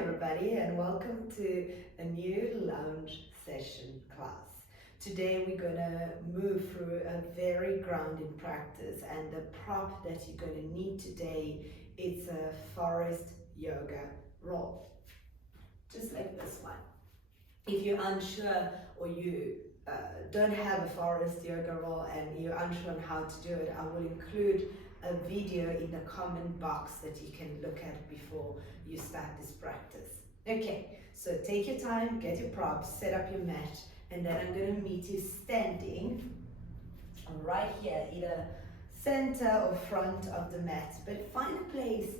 everybody, and welcome to a new lounge session class. Today we're gonna move through a very grounding practice, and the prop that you're gonna need today is a Forrest Yoga Roll, just like this one. If you're unsure or you don't have a Forrest Yoga Roll and you're unsure on how to do it, I will include a video in the comment box that you can look at before you start this practice. Okay, so take your time, get your props, set up your mat, and then I'm going to meet you standing right here, either center or front of the mat, but find a place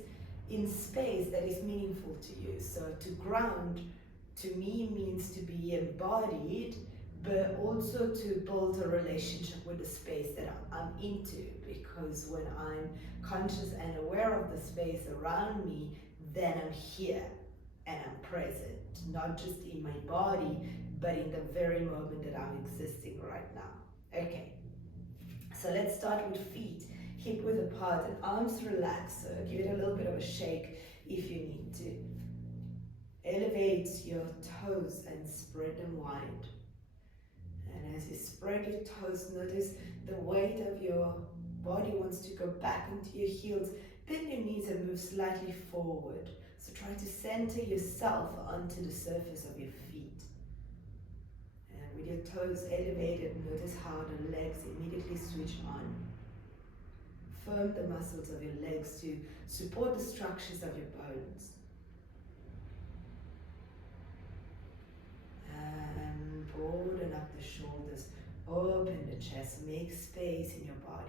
in space that is meaningful to you. So to ground, to me, means to be embodied, but also to build a relationship with the space that I'm into, because when I'm conscious and aware of the space around me, then I'm here and I'm present, not just in my body, but in the very moment that I'm existing right now. Okay, so let's start with feet hip width apart and arms relaxed. So give it a little bit of a shake if you need to. Elevate your toes and spread them wide. And as you spread your toes, notice the weight of your body wants to go back into your heels. Bend your knees and move slightly forward. So try to center yourself onto the surface of your feet. And with your toes elevated, notice how the legs immediately switch on. Firm the muscles of your legs to support the structures of your bones. And broaden up the shoulders, open the chest, make space in your body.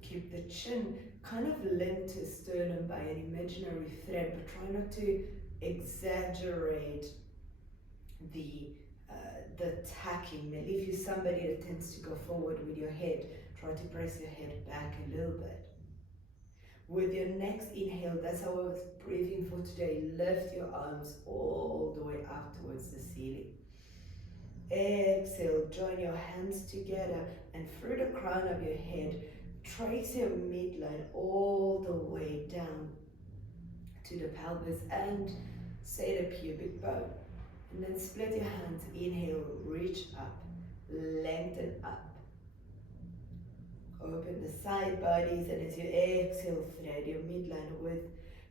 Keep the chin kind of linked to sternum by an imaginary thread, but try not to exaggerate the tacking. Maybe if you're somebody that tends to go forward with your head, try to press your head back a little bit. With your next inhale, that's how I was breathing for today. Lift your arms all the way up towards the ceiling. Exhale, join your hands together and through the crown of your head, trace your midline all the way down to the pelvis and say the pubic bone. And then split your hands. Inhale, reach up, lengthen up. Open the side bodies, and as you exhale, thread your midline with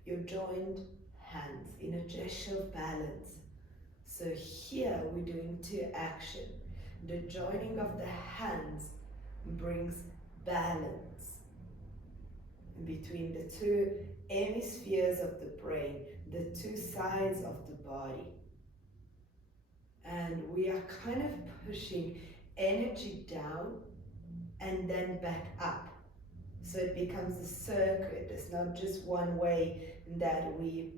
your joined hands in a gesture of balance. So here we're doing two action. The joining of the hands brings balance between the two hemispheres of the brain, the two sides of the body. And we are kind of pushing energy down and then back up. So it becomes a circuit. It's not just one way that we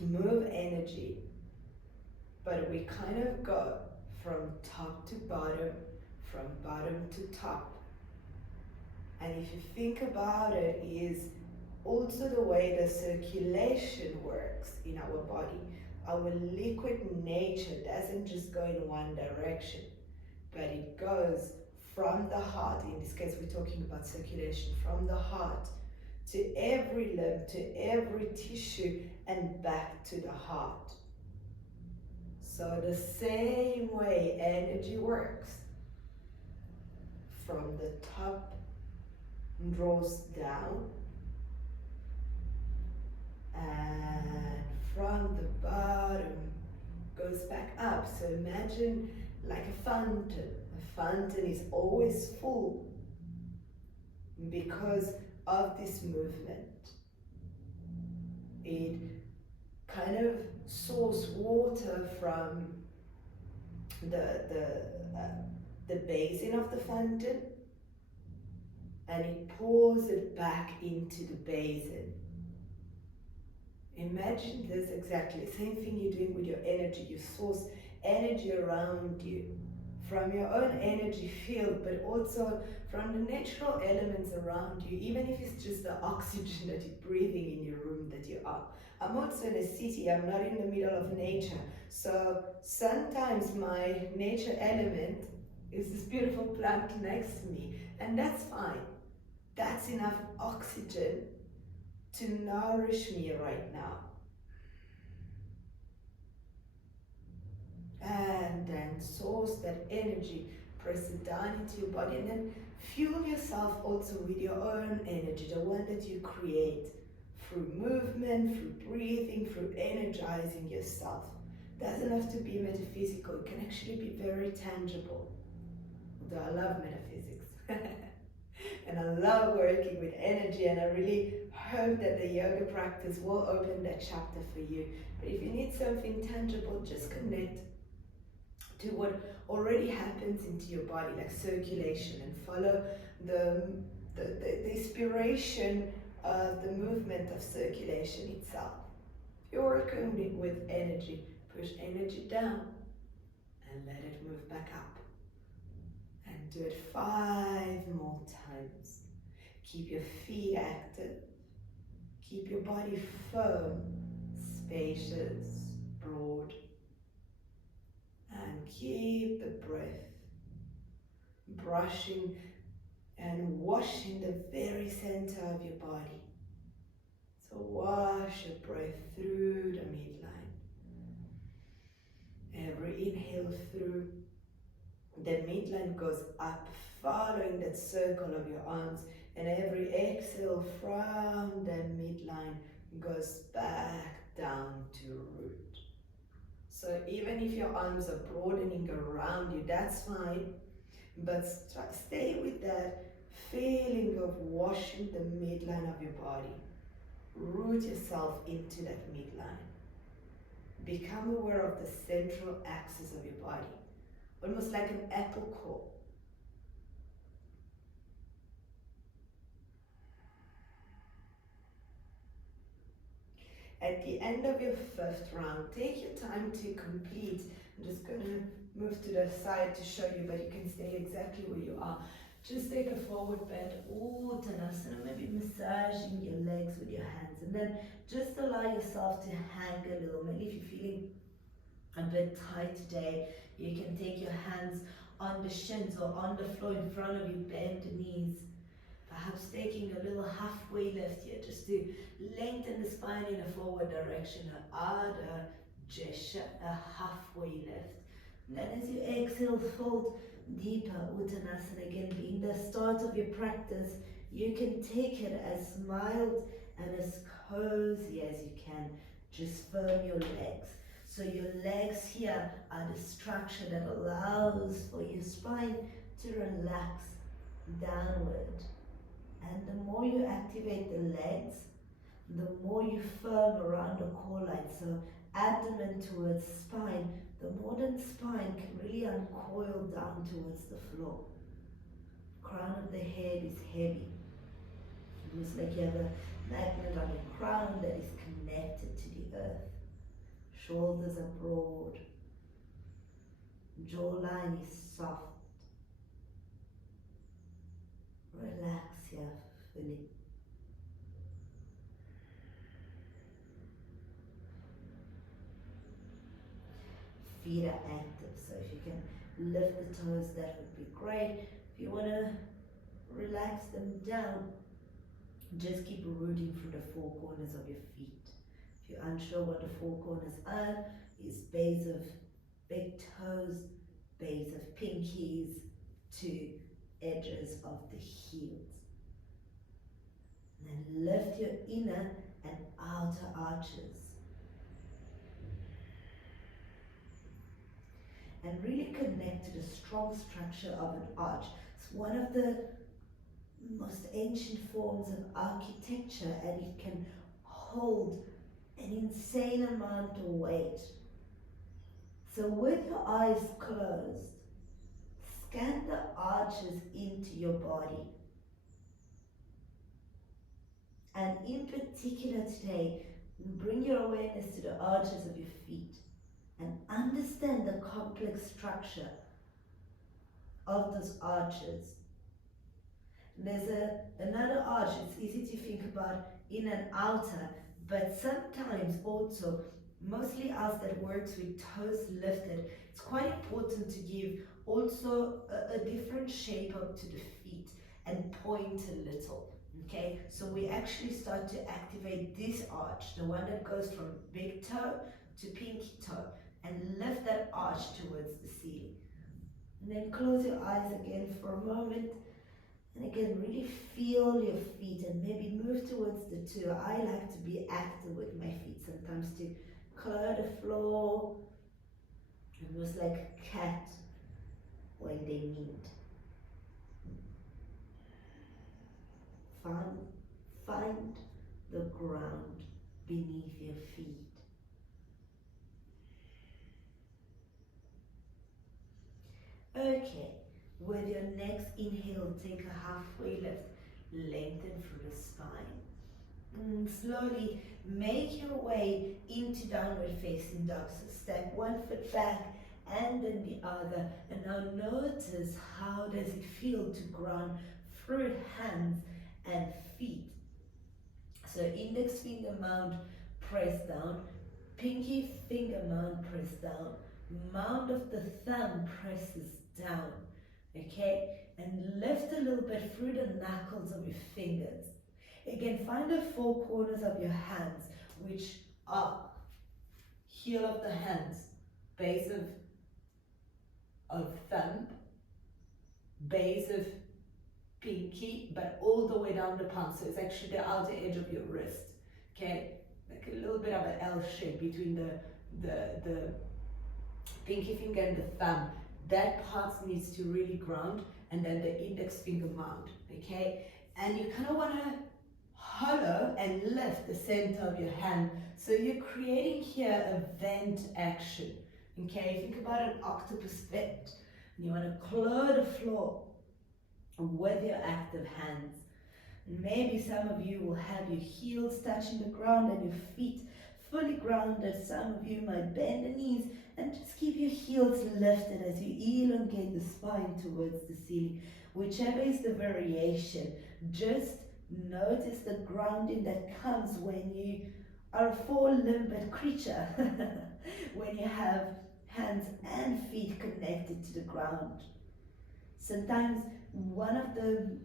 move energy, but we kind of go from top to bottom, from bottom to top. And if you think about it, is also the way the circulation works in our body. Our liquid nature doesn't just go in one direction, but it goes from the heart. In this case, we're talking about circulation from the heart to every limb, to every tissue, and back to the heart. So the same way energy works, from the top draws down, and from the bottom goes back up. So imagine like a fountain. A fountain is always full because of this movement. It kind of sources water from the basin of the fountain, and it pours it back into the basin. Imagine this exactly, same thing you're doing with your energy. You source energy around you from your own energy field, but also from the natural elements around you, even if it's just the oxygen that you're breathing in your room that you are. I'm also in a city, I'm not in the middle of nature, so sometimes my nature element is this beautiful plant next to me, and that's fine. That's enough oxygen to nourish me right now. And then source that energy, press it down into your body, and then fuel yourself also with your own energy, the one that you create through movement, through breathing, through energizing yourself. It doesn't have to be metaphysical, it can actually be very tangible. Although I love metaphysics. And I love working with energy, and I really hope that the yoga practice will open that chapter for you. But if you need something tangible, just connect to what already happens into your body, like circulation, and follow the inspiration of the movement of circulation itself. If you're working with energy, push energy down and let it move back up. And do it 5 more times. Keep your feet active. Keep your body firm, spacious, broad. And keep the breath brushing and washing the very center of your body. So wash your breath through the midline. Every inhale through, the midline goes up, following that circle of your arms, and every exhale from the midline goes back down to root. So even if your arms are broadening around you, that's fine, but stay with that feeling of washing the midline of your body. Root yourself into that midline. Become aware of the central axis of your body, almost like an apple core. At the end of your 5th round, take your time to complete. I'm just going to move to the side to show you, but you can stay exactly where you are. Just take a forward bend, Uttanasana, maybe massaging your legs with your hands, and then just allow yourself to hang a little. Maybe if you're feeling a bit tight today, you can take your hands on the shins or on the floor in front of you, bend the knees. Perhaps taking a little halfway lift here, just to lengthen the spine in a forward direction, Adha Jesha, a halfway lift. And then as you exhale, fold deeper, Uttanasana again being the start of your practice. You can take it as mild and as cozy as you can. Just firm your legs. So your legs here are the structure that allows for your spine to relax downward. And the more you activate the legs, the more you firm around the core line. So abdomen towards spine, the more the spine can really uncoil down towards the floor. Crown of the head is heavy. It looks like you have a magnet on your crown that is connected to the earth. Shoulders are broad. Jawline is soft. Relax here fully. Feet are active, so if you can lift the toes, that would be great. If you want to relax them down, just keep rooting through the 4 corners of your feet. If you're unsure what the 4 corners are, it's base of big toes, base of pinkies to edges of the heels. And then lift your inner and outer arches. And really connect to the strong structure of an arch. It's one of the most ancient forms of architecture, and it can hold an insane amount of weight. So with your eyes closed, scan the arches into your body. And in particular today, bring your awareness to the arches of your feet and understand the complex structure of those arches. And there's another arch. It's easy to think about in and outer, but sometimes also, mostly us that works with toes lifted, it's quite important to give also a different shape up to the feet and point a little. Okay, so we actually start to activate this arch, the one that goes from big toe to pinky toe, and lift that arch towards the ceiling. And then close your eyes again for a moment. And again, really feel your feet and maybe move towards the toe. I like to be active with my feet sometimes to claw the floor, almost like a cat when they need. Find the ground beneath your feet. Okay, with your next inhale, take a halfway lift. Lengthen through the spine. Slowly make your way into downward facing dog. So step one foot back and then the other. And now notice how does it feel to ground through hands and feet. So index finger mount, press down. Pinky finger mount, press down. Mount of the thumb presses down. Okay? And lift a little bit through the knuckles of your fingers. Again, find the four corners of your hands, which are heel of the hands, base of thumb, base of pinky, but all the way down the palm. So it's actually the outer edge of your wrist. Okay, like a little bit of an L shape between the pinky finger and the thumb. That part needs to really ground, and then the index finger mount. Okay, and you kind of want to hollow and lift the center of your hand. So you're creating here a vent action. Okay, think about an octopus vent. You want to claw the floor with your active hands. Maybe some of you will have your heels touching the ground and your feet fully grounded. Some of you might bend the knees and just keep your heels lifted as you elongate the spine towards the ceiling. Whichever is the variation, just notice the grounding that comes when you are a four-limbed creature, when you have hands and feet connected to the ground. Sometimes one of the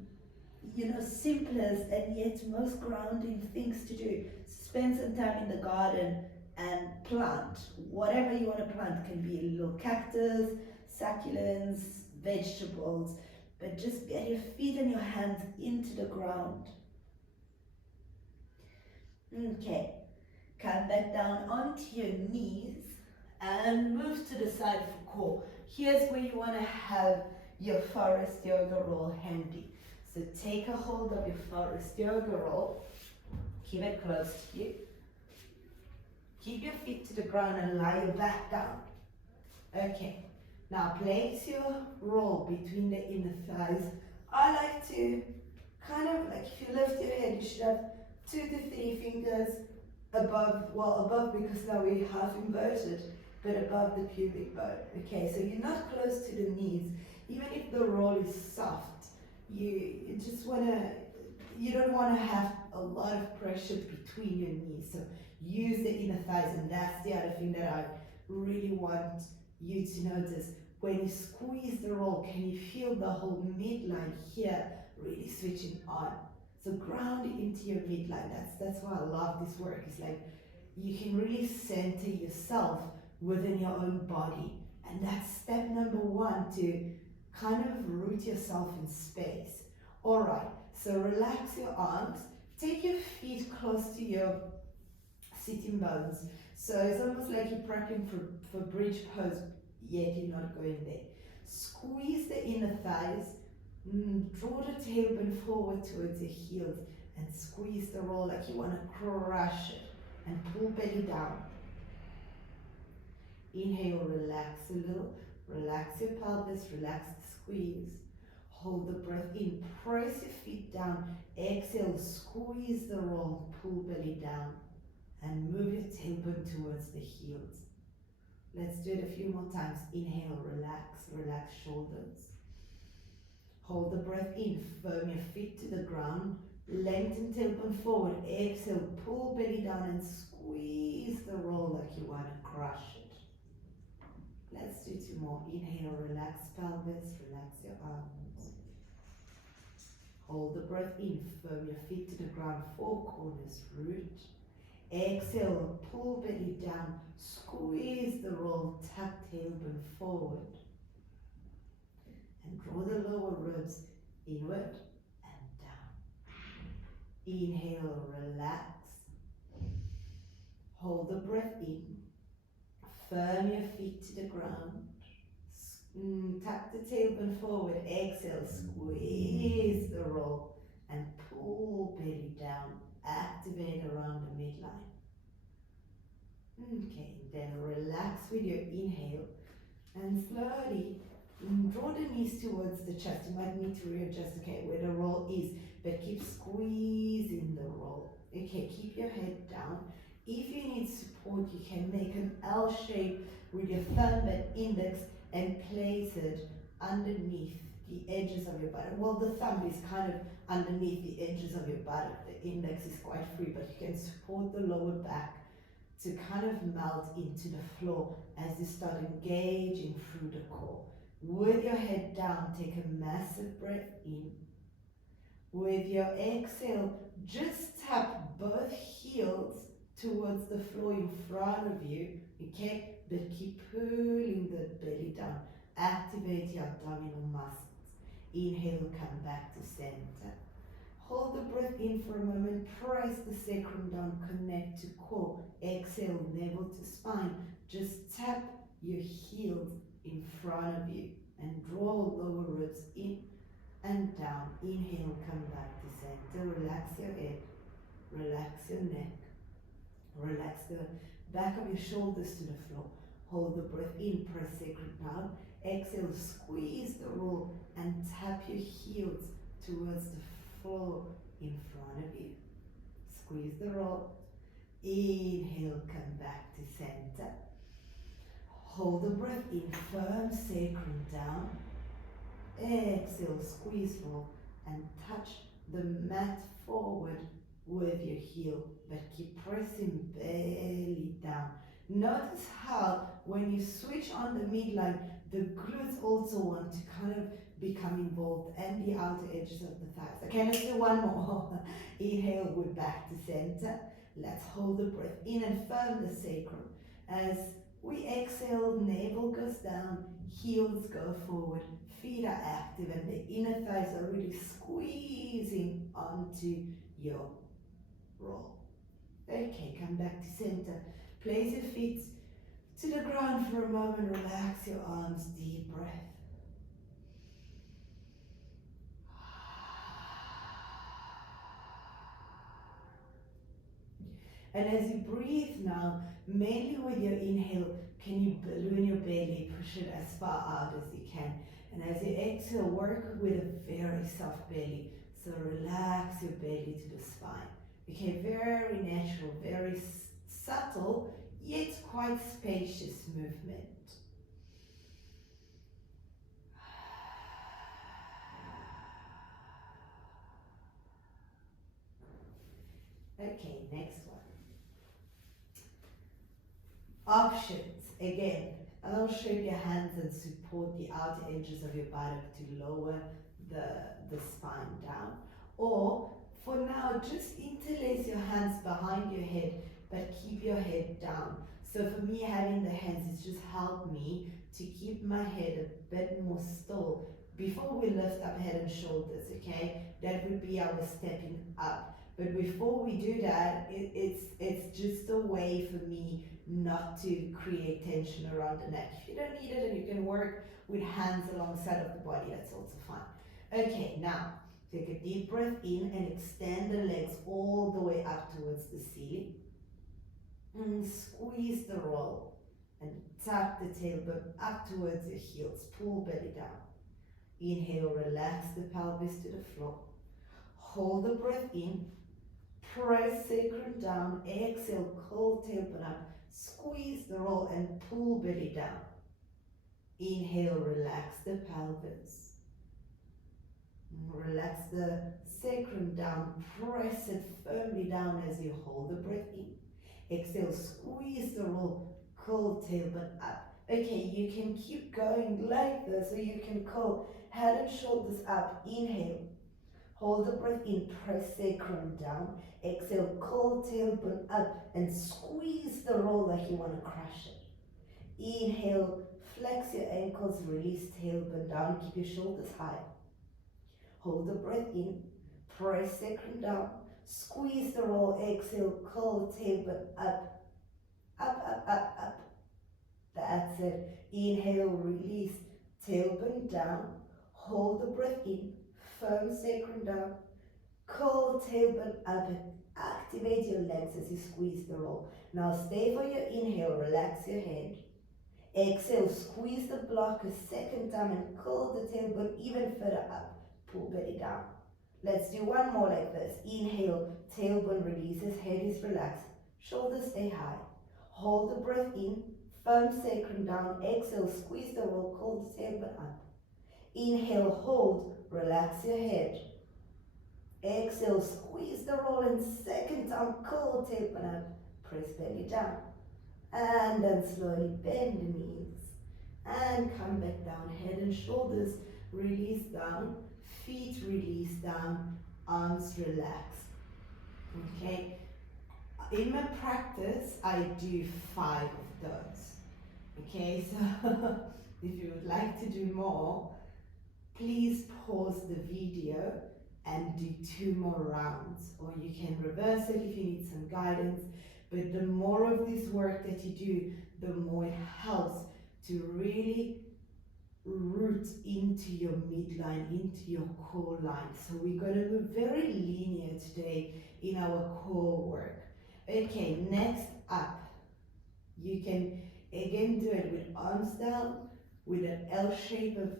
simplest and yet most grounding things to do, spend some time in the garden and plant whatever you want to plant. Can be a little cactus, succulents, vegetables, but just get your feet and your hands into the ground. Okay, come back down onto your knees and move to the side for core. Here's where you want to have your Forrest Yoga Roll handy. So take a hold of your Forrest Yoga Roll, keep it close to you. Keep your feet to the ground and lie your back down. Okay, now place your roll between the inner thighs. I like to kind of like, if you lift your head, you should have 2 to 3 fingers above, well above because now we have inverted, but above the pubic bone. Okay, so you're not close to the knees. Even if the roll is soft, you just you don't want to have a lot of pressure between your knees. So use the inner thighs, and that's the other thing that I really want you to notice. When you squeeze the roll, can you feel the whole midline here really switching on? So ground into your midline. That's why I love this work. It's like you can really center yourself within your own body. And that's step number 1, to kind of root yourself in space. All right, so relax your arms. Take your feet close to your sitting bones. So it's almost like you're prepping for bridge pose, yet you're not going there. Squeeze the inner thighs. Draw the tailbone forward towards your heels and squeeze the roll like you want to crush it, and pull belly down. Inhale, relax a little. Relax your pelvis, relax the squeeze. Hold the breath in, press your feet down. Exhale, squeeze the roll, pull belly down, and move your tailbone towards the heels. Let's do it a few more times. Inhale, relax, relax shoulders. Hold the breath in, firm your feet to the ground. Lengthen tailbone forward. Exhale, pull belly down and squeeze the roll like you want to crush it. Let's do 2 more. Inhale, relax pelvis, relax your arms. Hold the breath in, firm your feet to the ground, four corners, root. Exhale, pull belly down, squeeze the roll, tuck tailbone forward. And draw the lower ribs inward and down. Inhale, relax. Hold the breath in, firm your feet to the ground. Tuck the tailbone forward, exhale, squeeze the roll and pull belly down, activate around the midline. Okay, then relax with your inhale and slowly draw the knees towards the chest. You might need to readjust, okay, where the roll is, but keep squeezing the roll. Okay, keep your head down. If you need support, you can make an L shape with your thumb and index and place it underneath the edges of your buttock. Well, the thumb is kind of underneath the edges of your buttock. The index is quite free, but you can support the lower back to kind of melt into the floor as you start engaging through the core. With your head down, take a massive breath in. With your exhale, just tap both heels towards the floor in front of you, okay? But keep pulling the belly down. Activate your abdominal muscles. Inhale, come back to center. Hold the breath in for a moment, press the sacrum down, connect to core. Exhale, navel to spine. Just tap your heels in front of you and draw lower ribs in and down. Inhale, come back to center. Relax your head, relax your neck. Relax the back of your shoulders to the floor. Hold the breath in, press sacrum down. Exhale, squeeze the roll and tap your heels towards the floor in front of you. Squeeze the roll. Inhale, come back to center. Hold the breath in, firm sacrum down. Exhale, squeeze roll and touch the mat forward with your heel, but keep pressing belly down. Notice how when you switch on the midline, the glutes also want to kind of become involved and the outer edges of the thighs. Okay, let's do one more. Inhale, we're back to center. Let's hold the breath in and firm the sacrum. As we exhale, navel goes down, heels go forward, feet are active, and the inner thighs are really squeezing onto your roll. Okay, come back to center. Place your feet to the ground for a moment. Relax your arms. Deep breath. And as you breathe now, mainly with your inhale, can you balloon your belly, push it as far out as you can. And as you exhale, work with a very soft belly. So relax your belly to the spine. Okay, very natural, very subtle, yet quite spacious movement. Okay, next one. Options. Again, I'll shape your hands and support the outer edges of your buttock to lower the spine down. Or for now, just interlace your hands behind your head, but keep your head down. So for me, having the hands has just helped me to keep my head a bit more still before we lift up head and shoulders, okay? That would be our stepping up. But before we do that, it's just a way for me not to create tension around the neck. If you don't need it and you can work with hands alongside of the body, that's also fine. Okay, now take a deep breath in and extend the legs all the way up towards the ceiling. And squeeze the roll and tuck the tailbone up towards your heels. Pull belly down. Inhale, relax the pelvis to the floor. Hold the breath in. Press sacrum down. Exhale, curl tailbone up. Squeeze the roll and pull belly down. Inhale, relax the pelvis. Relax the sacrum down. Press it firmly down as you hold the breath in. Exhale, squeeze the roll, curl tailbone up. Okay, you can keep going like this, so you can curl head and shoulders up. Inhale. Hold the breath in, press sacrum down. Exhale, curl tailbone up and squeeze the roll like you want to crush it. Inhale, flex your ankles, release tailbone down, keep your shoulders high. Hold the breath in, press sacrum down, squeeze the roll, exhale, curl tailbone up, up, up, up, up. That's it. Inhale, release, tailbone down, hold the breath in, firm sacrum down, curl tailbone up and activate your legs as you squeeze the roll. Now stay for your inhale, relax your head. Exhale, squeeze the block a second time and curl the tailbone even further up. Pull belly down. Let's do one more like this. Inhale, tailbone releases, head is relaxed, shoulders stay high. Hold the breath in, firm sacrum down. Exhale, squeeze the roll, curl the tailbone up. Inhale, hold, relax your head. Exhale, squeeze the roll and second time, curl tailbone up. Press belly down. And then slowly bend the knees. And come back down, head and shoulders release down. Feet release down, arms relax. Okay, in my practice, I do 5 of those. Okay, so if you would like to do more, please pause the video and do 2 more rounds, or you can reverse it if you need some guidance. But the more of this work that you do, the more it helps to really root into your midline, into your core line. So we're going to move very linear today in our core work. Okay, next up, you can again do it with arms down, with an L shape of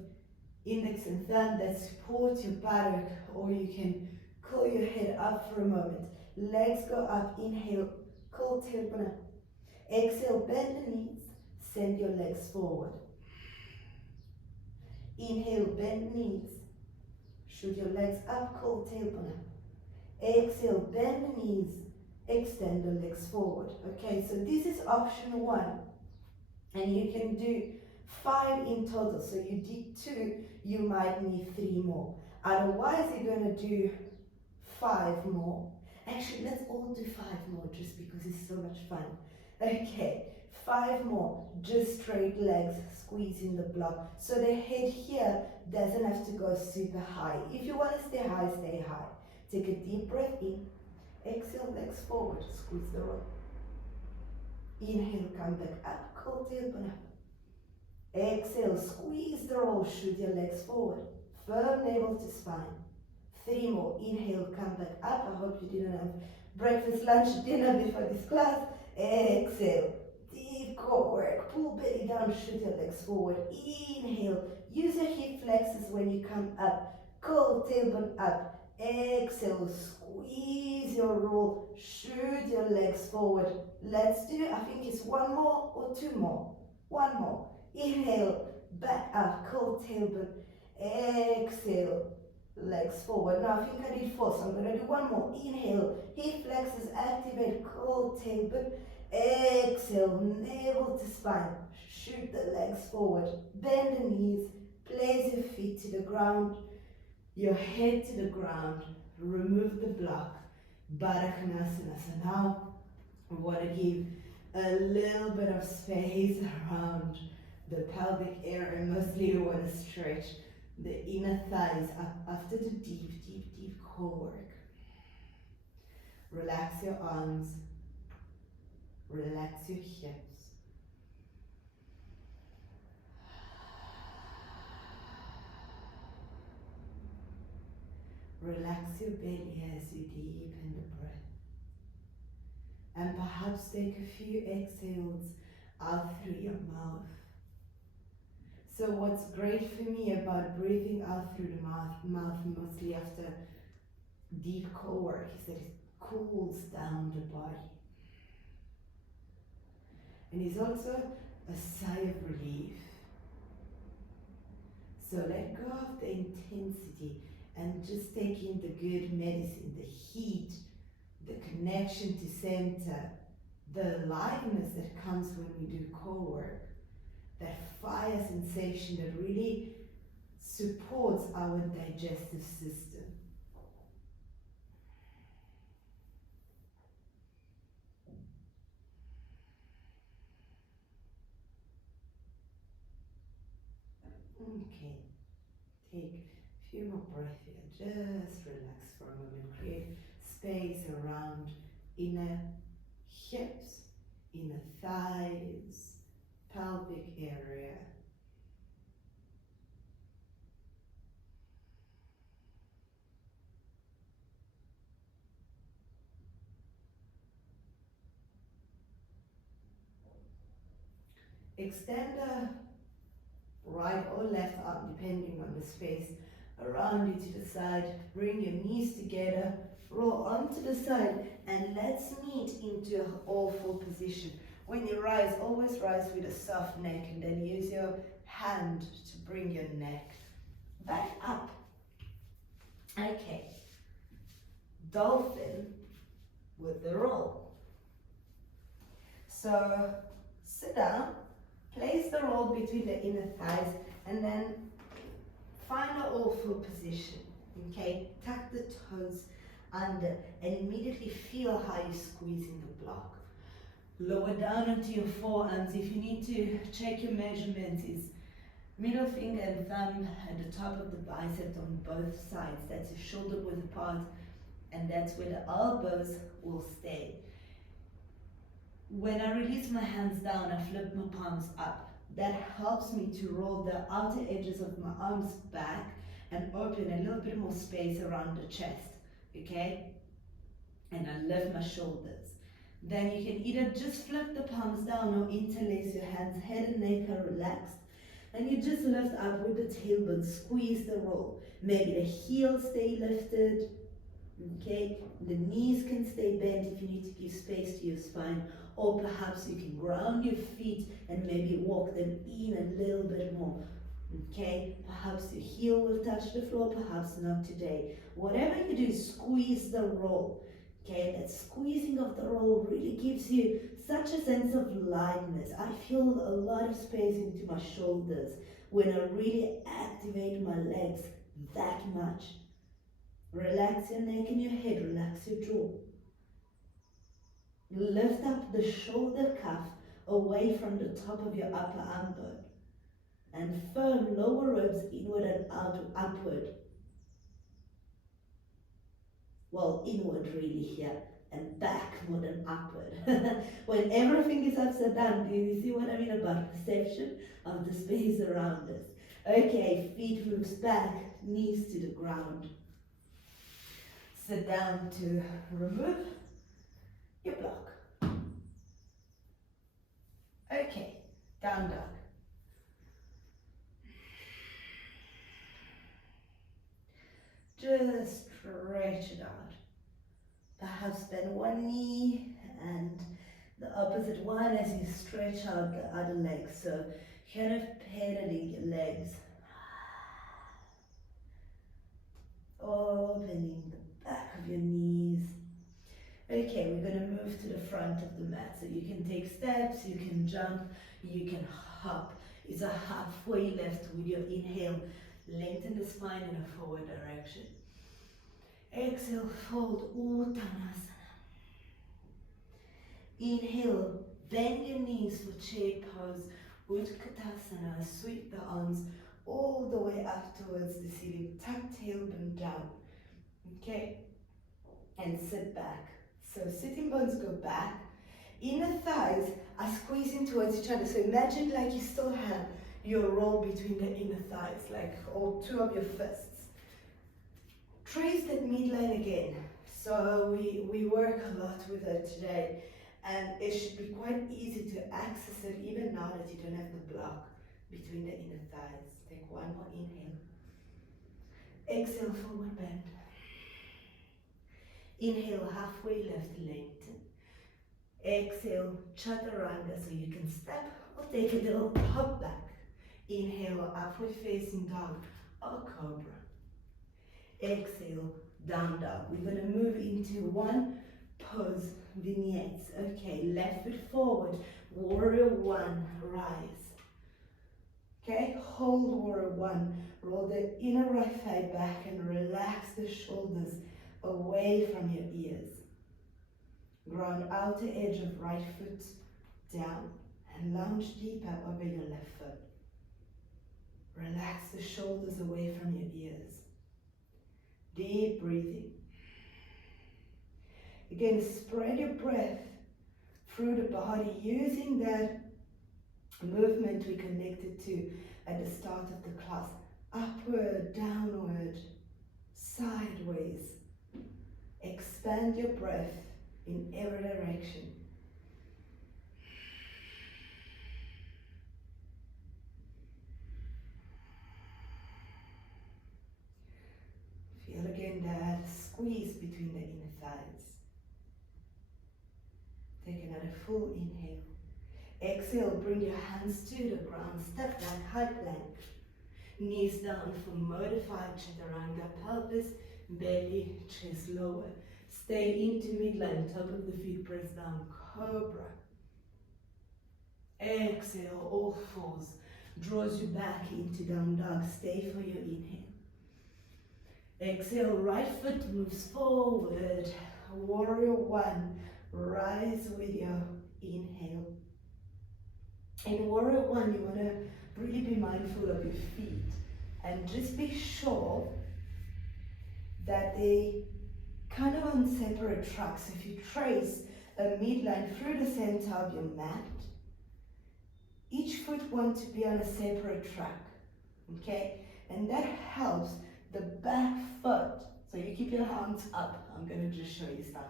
index and thumb that support your buttock, or you can curl your head up for a moment. Legs go up, inhale, curl tailbone up. Exhale, bend the knees, send your legs forward. Inhale, bend knees, shoot your legs up, curl tailbone up. Exhale, bend the knees, extend the legs forward. Okay, so this is option 1. And you can do 5 in total. So you did 2, you might need 3 more. Otherwise, you're going to do 5 more. Actually, let's all do 5 more just because it's so much fun. Okay, 5 more, just straight legs, squeezing the block. So the head here doesn't have to go super high. If you want to stay high, stay high. Take a deep breath in, exhale, legs forward, squeeze the roll. Inhale, come back up, curl tailbone up. Exhale, squeeze the roll, shoot your legs forward. Firm navel to spine. 3 more, inhale, come back up. I hope you didn't have breakfast, lunch, dinner before this class. Exhale, deep core work, pull belly down, shoot your legs forward. Inhale, use your hip flexors when you come up. Curl tailbone up. Exhale, squeeze your roll, shoot your legs forward. Let's do, I think it's 1 more or 2 more. 1 more. Inhale, back up, curl tailbone. Exhale, legs forward. Now I think I did 4, so I'm going to do 1 more. Inhale, hip flexors activate, curl tailbone. Exhale, navel to spine. Shoot the legs forward. Bend the knees, place your feet to the ground. Your head to the ground, remove the block, Baddha-Konasana. So now we want to give a little bit of space around the pelvic area. Mostly we want to stretch the inner thighs up after the deep, deep, deep core work. Relax your arms, relax your hips. Relax your belly as you deepen the breath. And perhaps take a few exhales out through your mouth. So what's great for me about breathing out through the mouth mostly after deep core work is that it cools down the body. And it's also a sigh of relief. So let go of the intensity and just take in the good medicine, the heat, the connection to center, the aliveness that comes when we do core work, that fire sensation that really supports our digestive system. Okay, take a few more breaths here. Just relax for a moment. Create space around inner hips, inner thighs, pelvic area. Extend the right or left arm depending on the space around you to the side. Bring your knees together, roll onto the side, and let's meet into an all-four position. When you rise, always rise with a soft neck, and then use your hand to bring your neck back up. Okay, dolphin with the roll. So sit down, place the roll between the inner thighs, and then find an all-four position. Okay, tuck the toes under and immediately feel how you're squeezing the block. Lower down onto your forearms. If you need to check your measurements, it's middle finger and thumb at the top of the bicep on both sides. That's your shoulder width apart, and that's where the elbows will stay. When I release my hands down, I flip my palms up. That helps me to roll the outer edges of my arms back and open a little bit more space around the chest, okay? And I lift my shoulders. Then you can either just flip the palms down or interlace your hands, head and neck are relaxed. And you just lift up with the tailbone, squeeze the roll. Maybe the heels stay lifted, okay? The knees can stay bent if you need to give space to your spine. Or perhaps you can ground your feet and maybe walk them in a little bit more. Okay, perhaps your heel will touch the floor, perhaps not today. Whatever you do, squeeze the roll. Okay, that squeezing of the roll really gives you such a sense of lightness. I feel a lot of space into my shoulders when I really activate my legs that much. Relax your neck and your head, relax your jaw. Lift up the shoulder cuff away from the top of your upper arm bone. And firm lower ribs inward and upward. Well, inward really here, and back more than upward. When everything is upside down, do you see what I mean about perception of the space around us? Okay, feet moves back, knees to the ground. Sit down to remove your block. Okay, down dog. Just stretch it out. Perhaps bend one knee and the opposite one as you stretch out the other leg. So kind of pedaling your legs. Opening the back of your knees. Okay, we're going to move to the front of the mat. So you can take steps, you can jump, you can hop. It's a halfway lift with your inhale. Lengthen the spine in a forward direction. Exhale, fold, Uttanasana. Inhale, bend your knees for chair pose, Utkatasana. Sweep the arms all the way up towards the ceiling. Tuck tailbone down. Okay? And sit back. So sitting bones go back. Inner thighs are squeezing towards each other. So imagine like you still have your roll between the inner thighs, like all two of your fists. Trace that midline again. So we work a lot with it today, and it should be quite easy to access it even now that you don't have the block between the inner thighs. Take one more inhale. Exhale, forward bend. Inhale, halfway lift, lengthen. Exhale, chaturanga, so you can step or take a little hop back. Inhale, upward facing dog or cobra. Exhale, down dog. We're going to move into one pose vignettes. Okay, left foot forward, warrior one, rise. Okay, hold warrior one, roll the inner right thigh back and relax the shoulders away from your ears. Ground outer edge of right foot down and lounge deeper over your left foot. Relax the shoulders away from your ears. Deep breathing. Again, spread your breath through the body using that movement we connected to at the start of the class. Upward, downward, sideways. Expand your breath in every direction. Feel again that squeeze between the inner thighs. Take another full inhale. Exhale, bring your hands to the ground. Step back, high plank. Knees down for modified chaturanga. Pelvis, belly, chest lower. Stay into midline, top of the feet, press down, cobra. Exhale, all fours. Draws you back into down dog. Stay for your inhale. Exhale, right foot moves forward. Warrior one. Rise with your inhale. In Warrior one, you want to really be mindful of your feet and just be sure that they kind of on separate tracks. If you trace a midline through the center of your mat, each foot wants to be on a separate track, okay? And that helps the back foot. So you keep your hands up. I'm going to just show you stuff.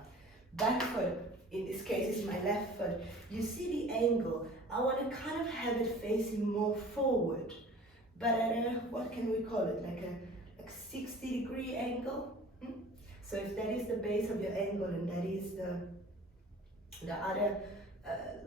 Back foot, in this case, is my left foot. You see the angle. I want to kind of have it facing more forward, but at a, what can we call it? Like a 60-degree angle. So if that is the base of your angle and that is the other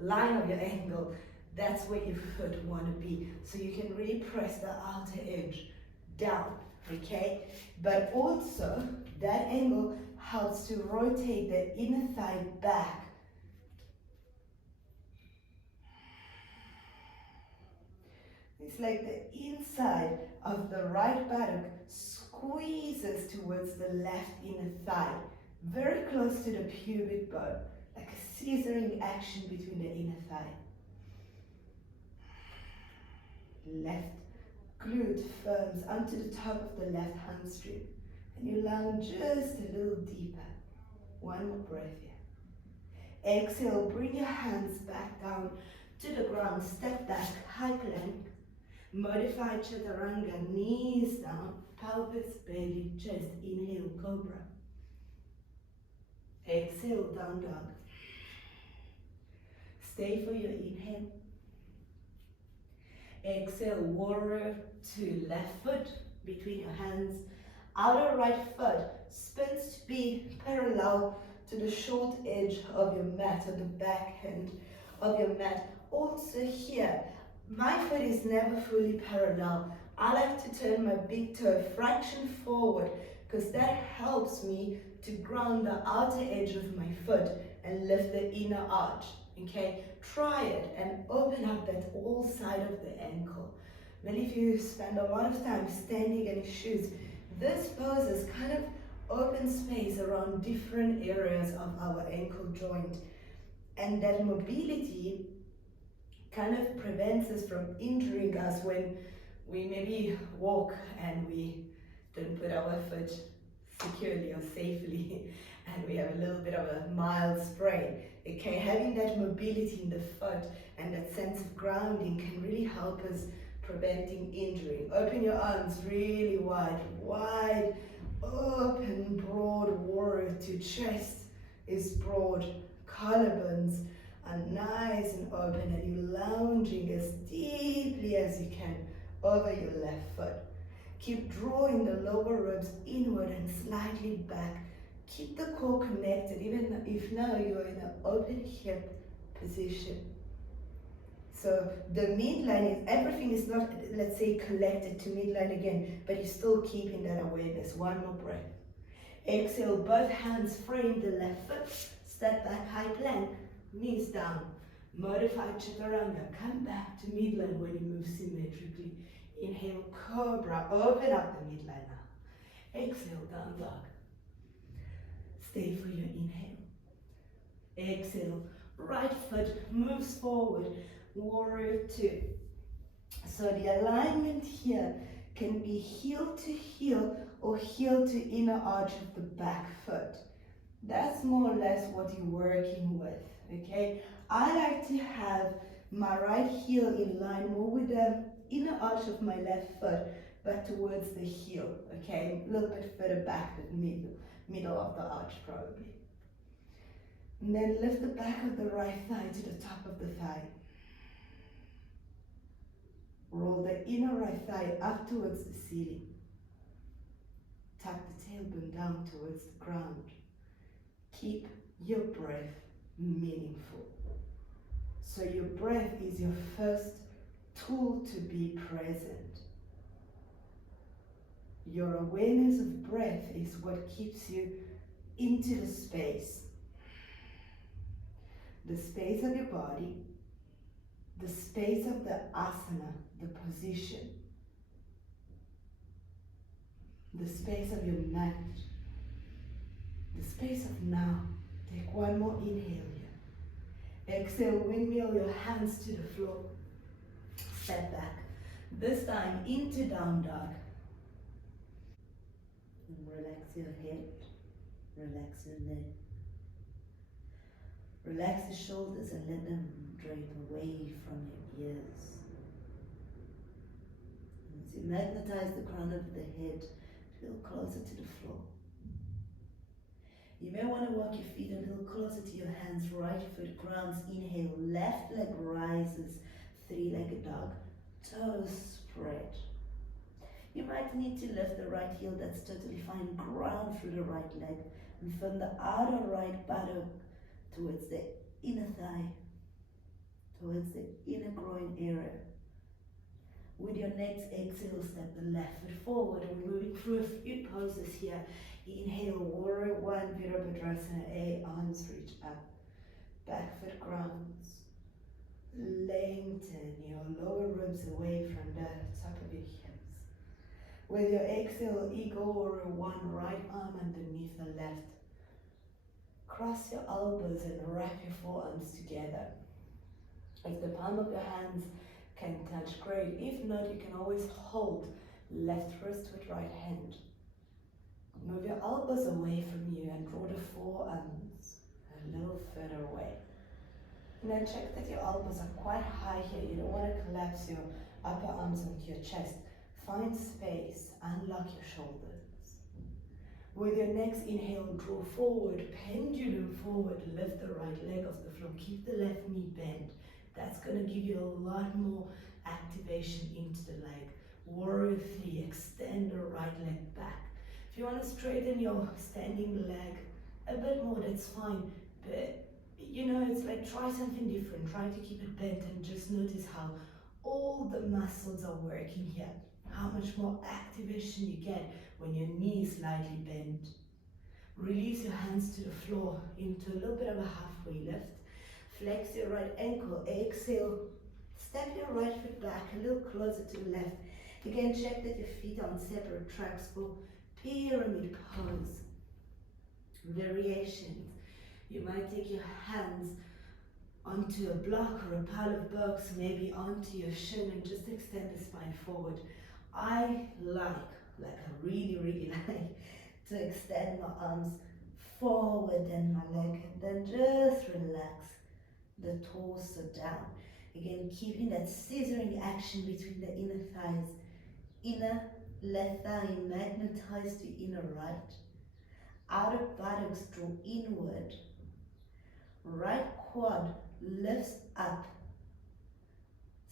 line of your angle, that's where your foot want to be. So you can really press the outer edge down, okay? But also that angle helps to rotate the inner thigh back. It's like the inside of the right buttock squeezes towards the left inner thigh, very close to the pubic bone, like a scissoring action between the inner thigh. Left glute firms onto the top of the left hamstring, and you lounge just a little deeper. One more breath here. Exhale, bring your hands back down to the ground, step back, high plank. Modified chaturanga, knees down, pelvis, belly, chest. Inhale, cobra. Exhale, down dog. Stay for your inhale. Exhale, warrior two. Left foot between your hands. Outer right foot spins to be parallel to the short edge of your mat, or the back end of your mat. Also here, my foot is never fully parallel. I like to turn my big toe a fraction forward because that helps me to ground the outer edge of my foot and lift the inner arch, okay? Try it and open up that whole side of the ankle. But if you spend a lot of time standing in shoes, this poses kind of open space around different areas of our ankle joint. And that mobility kind of prevents us from injuring us when we maybe walk and we don't put our foot securely or safely and we have a little bit of a mild sprain. Okay, having that mobility in the foot and that sense of grounding can really help us preventing injury. Open your arms really wide, wide, open, broad warrior two. Chest is broad, collarbones are nice and open, and you're lounging as deeply as you can over your left foot. Keep drawing the lower ribs inward and slightly back. Keep the core connected, even if now you're in an open hip position. So the midline is, everything is not, let's say, collected to midline again, but you're still keeping that awareness. One more breath. Exhale, both hands frame the left foot. Step back, high plank, knees down. Modified chaturanga, come back to midline when you move symmetrically. Inhale, cobra, open up the midline now. Exhale, down dog. Stay for your inhale. Exhale, right foot moves forward, warrior two. So the alignment here can be heel to heel or heel to inner arch of the back foot. That's more or less what you're working with, okay? I like to have my right heel in line more with the inner arch of my left foot, but towards the heel, okay? A little bit further back than middle of the arch probably. And then lift the back of the right thigh to the top of the thigh. Roll the inner right thigh up towards the ceiling. Tuck the tailbone down towards the ground. Keep your breath meaningful. So your breath is your first tool to be present. Your awareness of breath is what keeps you into the space of your body, the space of the asana, the position, the space of your mat, the space of now. Take one more inhale here. Exhale, windmill your hands to the floor. Step back. This time into down dog. And relax your head, relax your neck. Relax the shoulders and let them drape away from your ears. As you magnetize the crown of the head, feel closer to the floor. You may want to walk your feet a little closer to your hands. Right foot grounds, inhale, left leg rises, three-legged dog, toes spread. You might need to lift the right heel, that's totally fine. Ground through the right leg and from the outer right buttock towards the inner thigh, towards the inner groin area. With your next exhale, step the left foot forward. We're moving through a few poses here. Inhale, warrior one, Virabhadrasana A, arms reach up. Back foot grounds. Lengthen your lower ribs away from the top of your hips. With your exhale, eagle warrior one, right arm underneath the left. Cross your elbows and wrap your forearms together. If the palm of your hands can touch, great. If not, you can always hold left wrist with right hand. Move your elbows away from you and draw the forearms a little further away. And then check that your elbows are quite high here. You don't want to collapse your upper arms onto your chest. Find space, unlock your shoulders. With your next inhale, draw forward, pendulum forward, lift the right leg off the floor. Keep the left knee bent. That's going to give you a lot more activation into the leg. Warrior three, extend the right leg back. If you want to straighten your standing leg a bit more, that's fine. But you know, it's like try something different. Try to keep it bent and just notice how all the muscles are working here. How much more activation you get when your knee is slightly bent. Release your hands to the floor into a little bit of a halfway lift. Flex your right ankle, exhale, step your right foot back a little closer to the left. Again, check that your feet are on separate tracks for pyramid pose. Variations. You might take your hands onto a block or a pile of books, maybe onto your shin, and just extend the spine forward. I like I really like to extend my arms forward and my leg, and then just relax the torso down. Again, keeping that scissoring action between the inner thighs. Inner left thigh magnetized to inner right. Outer buttocks draw inward. Right quad lifts up.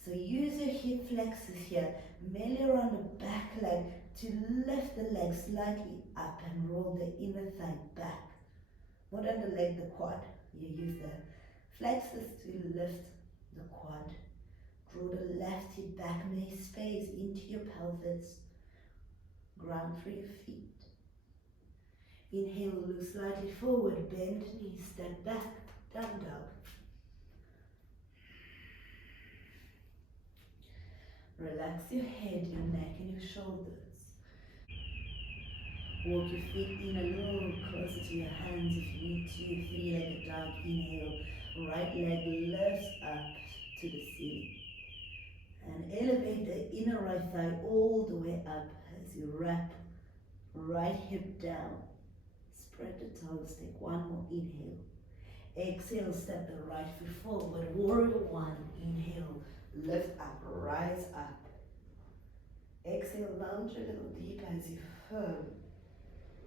So use your hip flexors here, mainly around the back leg, to lift the leg slightly up and roll the inner thigh back. More than the leg, the quad. You use the flexors to lift the quad. Draw the left hip back, make space into your pelvis. Ground through your feet. Inhale, look slightly forward, bend knees, step back, down dog. Relax your head, your neck and your shoulders. Walk your feet in a little closer to your hands if you need to. Three-legged dog, inhale. Right leg lifts up to the ceiling. And elevate the inner right thigh all the way up as you wrap right hip down. Spread the toes, take one more inhale. Exhale, step the right foot forward. Warrior one, inhale, lift up, rise up. Exhale, lounge a little deeper as you firm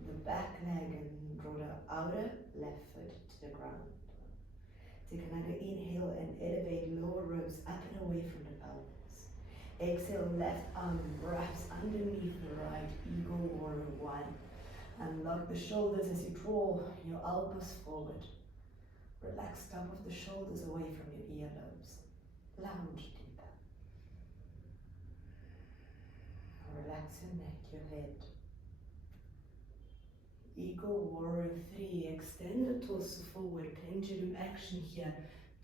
the back leg and draw the outer left foot to the ground. Take another inhale and elevate lower ribs up and away from the pelvis. Exhale, left arm wraps underneath the right, eagle warrior one. Unlock the shoulders as you draw your elbows forward. Relax top of the shoulders away from your earlobes. Lounge deeper. Relax your neck, your head. Eagle warrior three. Extend the torso forward. Pendulum action here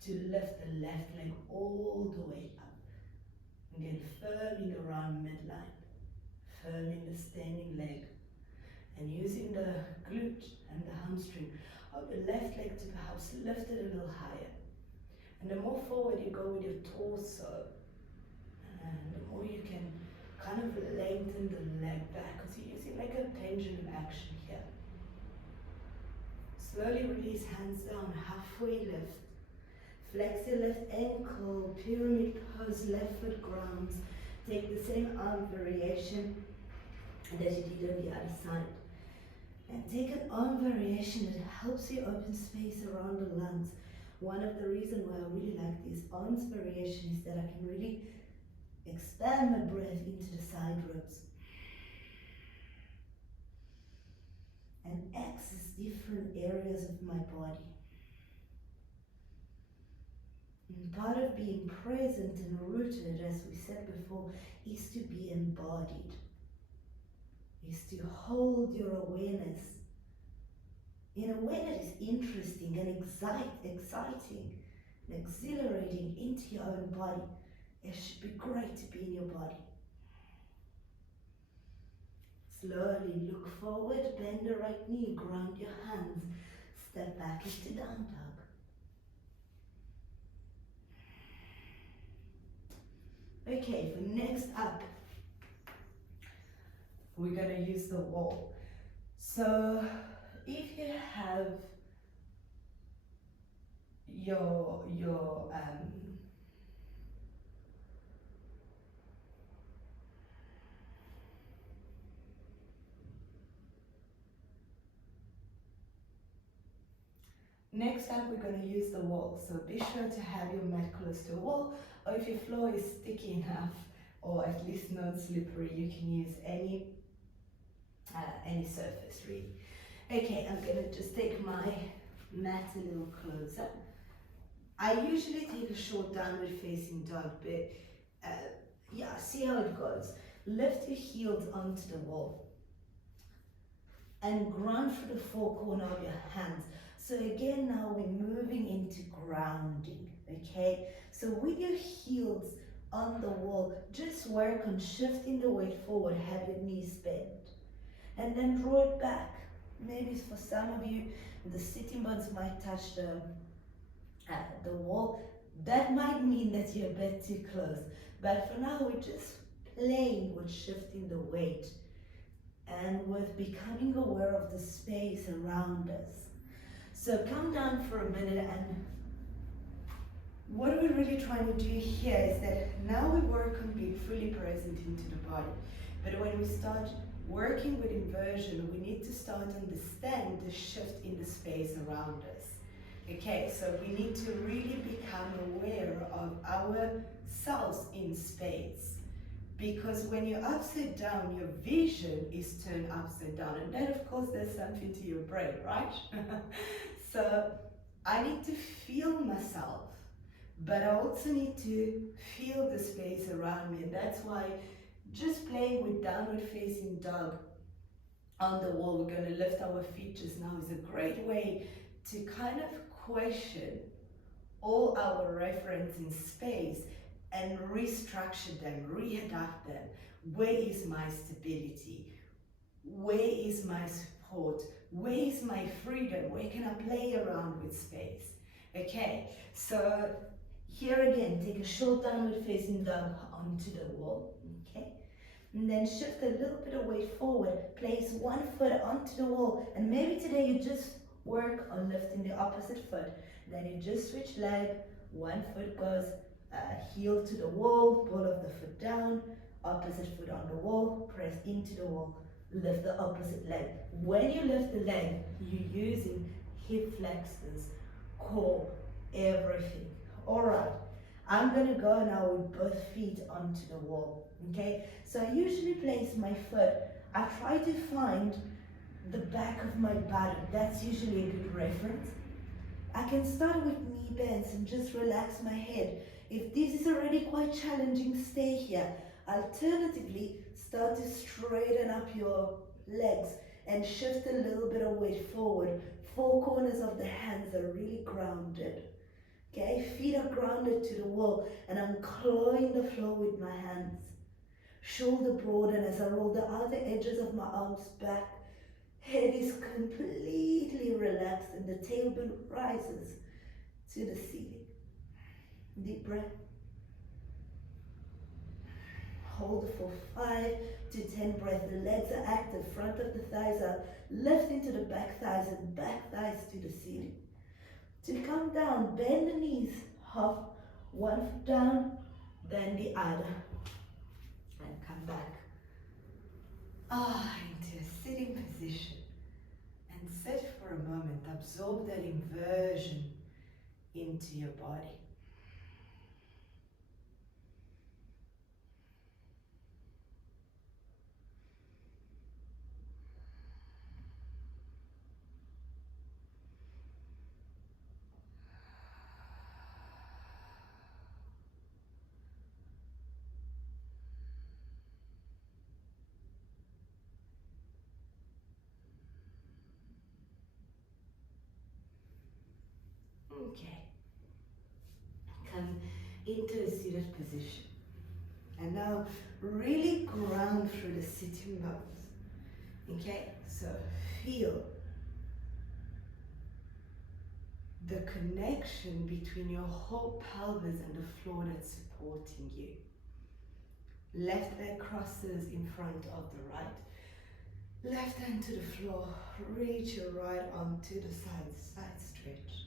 to lift the left leg all the way up. Again, firming around midline. Firming the standing leg. And using the glute and the hamstring of the left leg to perhaps lift it a little higher. And the more forward you go with your torso, and the more you can kind of lengthen the leg back, because you're using like a pendulum action here. Slowly release, hands down, halfway lift. Flex your left ankle, pyramid pose, left foot grounds. Take the same arm variation that you did on the other side. And take an arm variation that helps you open space around the lungs. One of the reasons why I really like these arms variation is that I can really expand my breath into the side ribs and access different areas of my body. And part of being present and rooted, as we said before, is to be embodied. Is to hold your awareness in a way that is interesting and exciting and exhilarating into your own body. It should be great to be in your body. Slowly look forward, bend the right knee, ground your hands, step back into down dog. Okay, for next up, we're going to use the wall. So if you have your next up, we're going to use the wall. So be sure to have your mat close to the wall, or if your floor is sticky enough, or at least not slippery, you can use any surface really. Okay, I'm going to just take my mat a little closer. I usually take a short downward facing dog, but yeah, see how it goes. Lift your heels onto the wall and ground through the four corners of your hands. So again, now we're moving into grounding, okay? So with your heels on the wall, just work on shifting the weight forward, have your knees bent. And then draw it back. Maybe for some of you, the sitting bones might touch the wall. That might mean that you're a bit too close. But for now, we're just playing with shifting the weight and with becoming aware of the space around us. So come down for a minute, and what we're really trying to do here is that now we work on being fully present into the body. But when we start working with inversion, we need to start understand the shift in the space around us. Okay, so we need to really become aware of ourselves in space. Because when you're upside down, your vision is turned upside down. And that, of course, does something to your brain, right? So I need to feel myself, but I also need to feel the space around me. And that's why just playing with downward facing dog on the wall, we're going to lift our feet just now, is a great way to kind of question all our reference in space and restructure them, readapt them. Where is my stability? Where is my support? Where is my freedom? Where can I play around with space? Okay, so Here again, take a short downward facing dog onto the wall, okay? And then shift a little bit of weight forward. Place one foot onto the wall, and maybe today you just work on lifting the opposite foot. Then you just switch leg, one foot goes heel to the wall, ball of the foot down, opposite foot on the wall, press into the wall, lift the opposite leg. When you lift the leg, you're using hip flexors, core, everything. All right, I'm gonna go now with both feet onto the wall, okay? So I usually place my foot, I try to find the back of my body. That's usually a good reference. I can start with knee bends and just relax my head. If this is already quite challenging, stay here. Alternatively, start to straighten up your legs and shift a little bit of weight forward. Four corners of the hands are really grounded. Okay, feet are grounded to the wall, and I'm clawing the floor with my hands. Shoulder broaden as I roll the outer edges of my arms back. Head is completely relaxed and the tailbone rises to the ceiling. Deep breath. Hold for 5 to 10 breaths. The legs are active, front of the thighs are left into the back thighs and back thighs to the ceiling. To come down, bend the knees, hop one foot down, then the other, and come back. Into a sitting position. And sit for a moment, absorb that inversion into your body. Okay. Come into a seated position. And now really ground through the sitting bones. Okay, so feel the connection between your whole pelvis and the floor that's supporting you. Left leg crosses in front of the right. Left hand to the floor. Reach your right arm to the side, side stretch.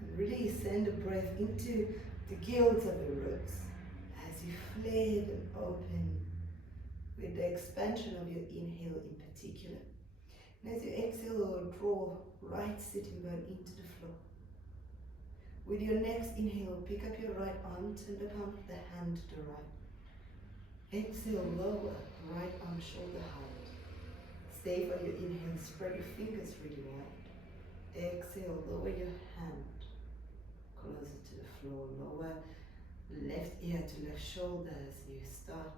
And really send the breath into the gills of your ribs as you flared and open with the expansion of your inhale in particular. And as you exhale, draw right sitting bone into the floor. With your next inhale, pick up your right arm, turn the palm of the hand to the right. Exhale, lower, right arm shoulder height. Stay for your inhale, spread your fingers really wide. Exhale, lower your hand closer to the floor. Lower left ear to left shoulder as you start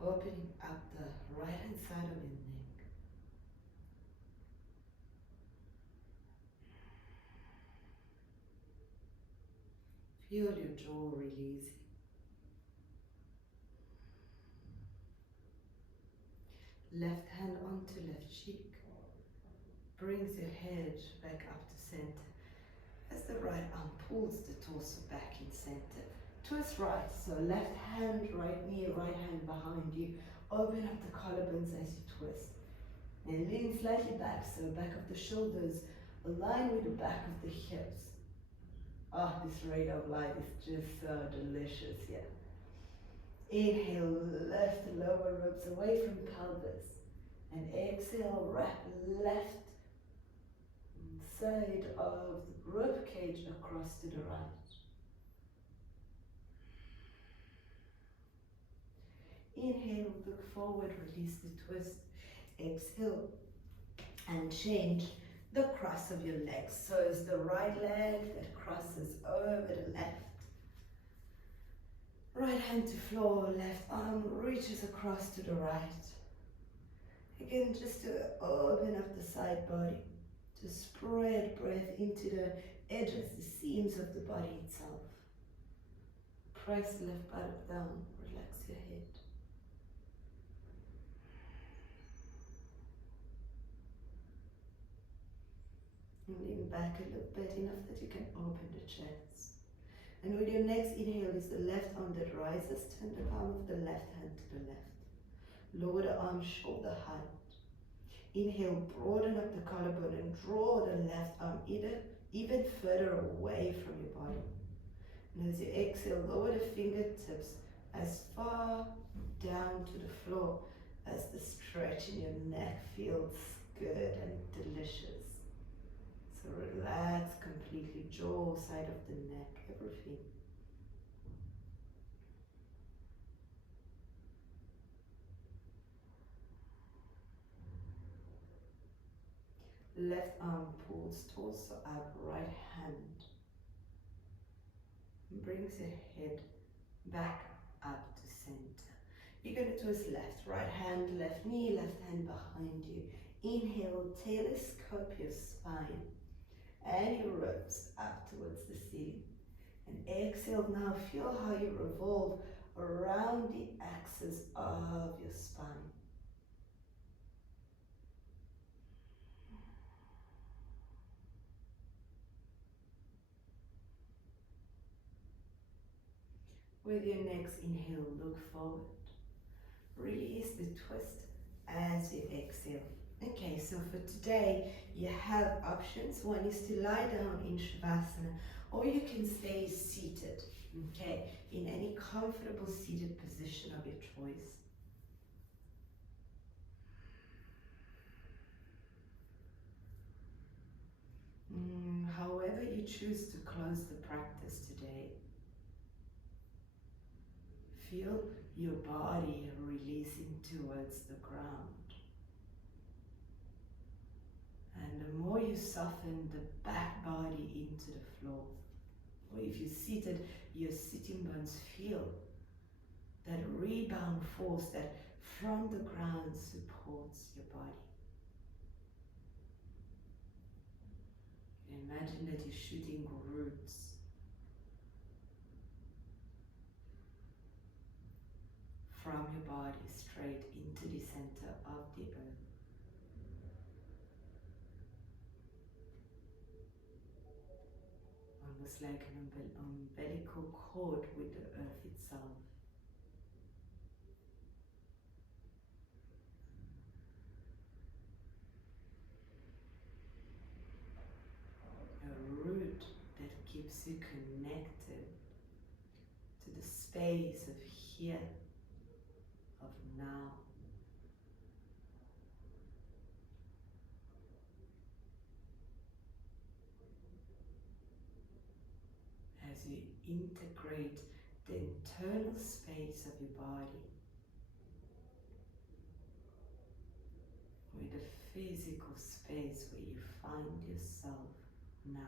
opening up the right hand side of your neck. Feel your jaw releasing. Left hand onto left cheek. Brings your head back up to center. As the right arm pulls the torso back in center. Twist right, so left hand, right knee, right hand behind you. Open up the collarbones as you twist. And lean slightly back, so back of the shoulders align with the back of the hips. Oh, this ray of light is just so delicious, yeah. Inhale, lift the lower ribs away from pelvis. And exhale, wrap left side of the rib cage across to the right. Inhale, look forward, release the twist. Exhale, and change the cross of your legs. So it's the right leg that crosses over the left. Right hand to floor, left arm reaches across to the right. Again, just to open up the side body, to spread breath into the edges, the seams of the body itself. Press the left buttock down, relax your head. And lean back a little bit, enough that you can open the chest. And with your next inhale is the left arm that rises, turn the palm of the left hand to the left. Lower the arm shoulder height. Inhale, broaden up the collarbone and draw the left arm even further away from your body. And as you exhale, lower the fingertips as far down to the floor as the stretch in your neck feels good and delicious. So relax completely, jaw, side of the neck, everything. Left arm pulls torso up, right hand brings your head back up to center. You're going to twist left, right hand, left knee, left hand behind you. Inhale, telescope your spine and your ribs up towards the ceiling. And exhale, now feel how you revolve around the axis of your spine. With your next inhale, look forward. Release the twist as you exhale. Okay, so for today, you have options. One is to lie down in Shavasana, or you can stay seated, okay, in any comfortable seated position of your choice. However you choose to close the practice today, feel your body releasing towards the ground. And the more you soften the back body into the floor, or if you're seated, your sitting bones feel that rebound force that from the ground supports your body. Imagine that you're shooting roots from your body straight into the center of the earth. Almost like an umbilical cord with the earth itself. A root that keeps you connected to the space of here, of now. As you integrate the internal space of your body with the physical space where you find yourself now.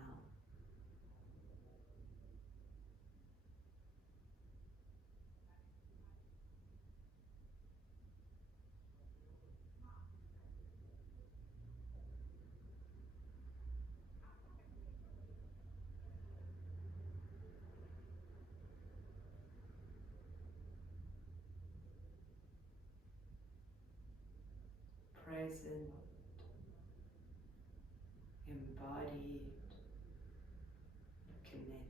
Present, embodied, connected.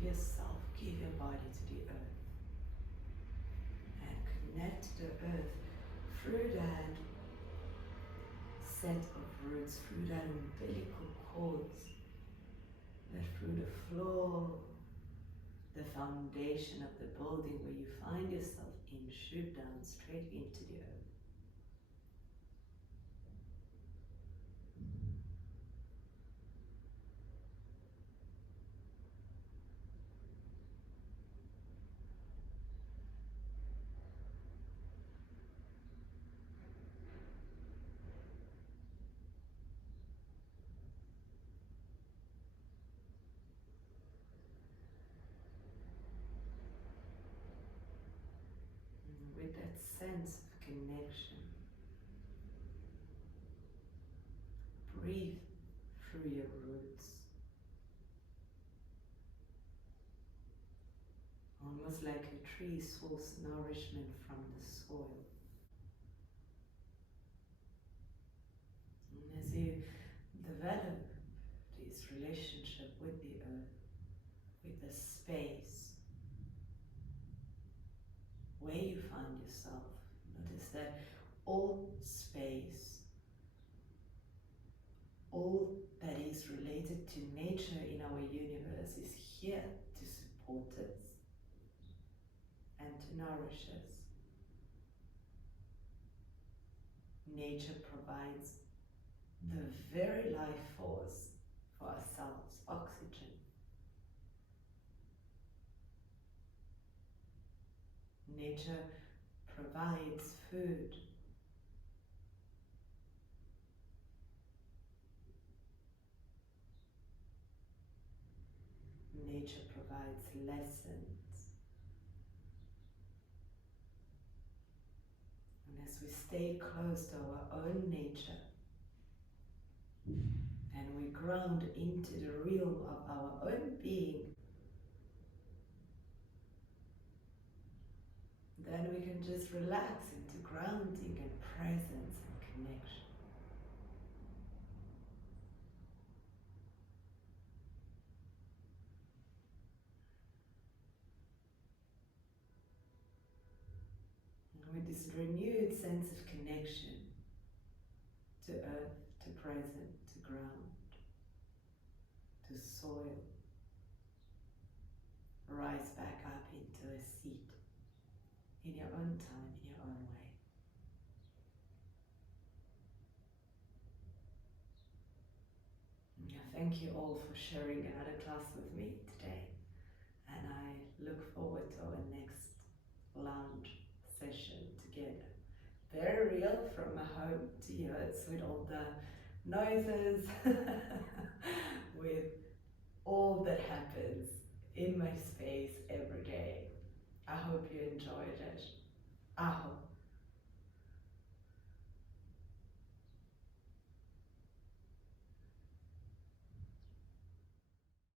Give yourself, give your body to the earth. And connect to the earth through that set of roots, through that umbilical cords, that through the floor, the foundation of the building where you find yourself in, shoot down straight into the earth. And with that sense of connection, breathe through your roots, almost like a tree sources nourishment from the soil. And as you develop this relationship with the earth, with the space where you find yourself, notice that all space, all that is related to nature in our universe is here to support us and to nourish us. Nature provides the very life force for ourselves, oxygen. Nature provides food. Nature provides lessons. And as we stay close to our own nature, and we ground into the realm of our own being, then we can just relax into grounding and presence and connection. And with this renewed sense of connection to earth, to present, to ground, to soil, rise back up into a seat in your own time, in your own way. Thank you all for sharing another class with me today, and I look forward to our next lounge session together. Very real, from my home to yours, with all the noises, with all that happens in my space every day. I hope you enjoyed it. I hope